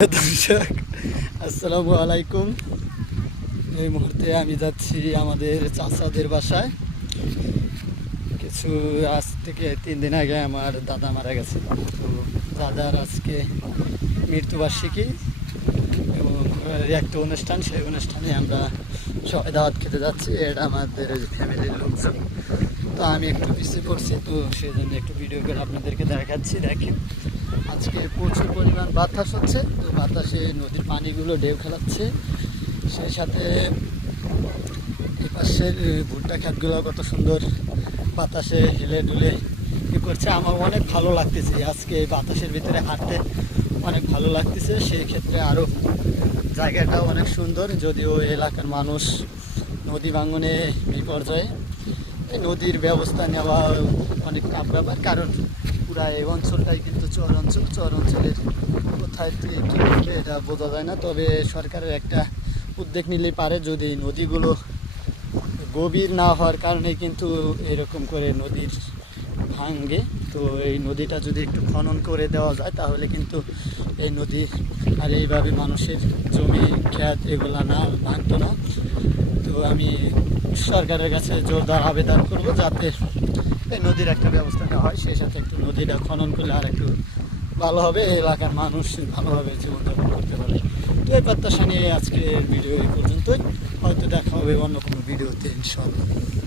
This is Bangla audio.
দর্শক আসসালামু আলাইকুম। এই মুহূর্তে আমি যাচ্ছি আমাদের চাচাদের বাসায়। কিছু আজ থেকে 3 দিন আগে আমার দাদা মারা গেছে, তো দাদার আজকে মৃত্যুবার্ষিকী এবং একটা অনুষ্ঠান, সেই অনুষ্ঠানে আমরা সবাই দাওয়াত খেতে যাচ্ছি। এটা আমাদের ফ্যামিলির লোকজন, তো আমি একটু পিছিয়ে পড়ছি, তো সেই জন্য একটু ভিডিও করে আপনাদেরকে দেখাচ্ছি। দেখেন আজকে প্রচুর পরিমাণ বাতাস হচ্ছে, তো বাতাসে নদীর পানিগুলো ঢেউ খেলাচ্ছে। সেই সাথে এই পাশের ভুট্টা ক্ষেতগুলো কত সুন্দর বাতাসে হেলে ডুলে ই করছে। আমার অনেক ভালো লাগতেছে আজকে এই বাতাসের ভিতরে হাঁটতে, অনেক ভালো লাগতেছে। সেই ক্ষেত্রে আরও জায়গাটাও অনেক সুন্দর, যদিও এলাকার মানুষ নদী ভাঙনে বিপর্যয়ে এই নদীর ব্যবস্থা নেওয়া অনেক টাফ ব্যাপার, কারণ পুরা এই অঞ্চলটাই কিন্তু চর অঞ্চল। চর অঞ্চলের কোথায় কী করবে এটা বোঝা যায় না, তবে সরকারের একটা উদ্যোগ নিলেই পারে। যদি নদীগুলো গভীর না হওয়ার কারণে কিন্তু এরকম করে নদীর ভাঙে, তো এই নদীটা যদি একটু খনন করে দেওয়া যায় তাহলে কিন্তু এই নদী আর এইভাবে মানুষের জমি ক্ষেত এগুলা না ভাঙতো না। তো আমি সরকারের কাছে জোরদার আবেদন করব যাতে এই নদীর একটা ব্যবস্থা নেওয়া হয়, সেই সাথে একটু নদীটা খনন করলে আর একটু ভালো হবে, এলাকার মানুষ ভালোভাবে জীবনযাপন করতে পারে। তো এই প্রত্যাশা নিয়ে আজকের ভিডিও এই পর্যন্তই, হয়তো দেখা হবে অন্য কোনো ভিডিওতে ইনশাআল্লাহ।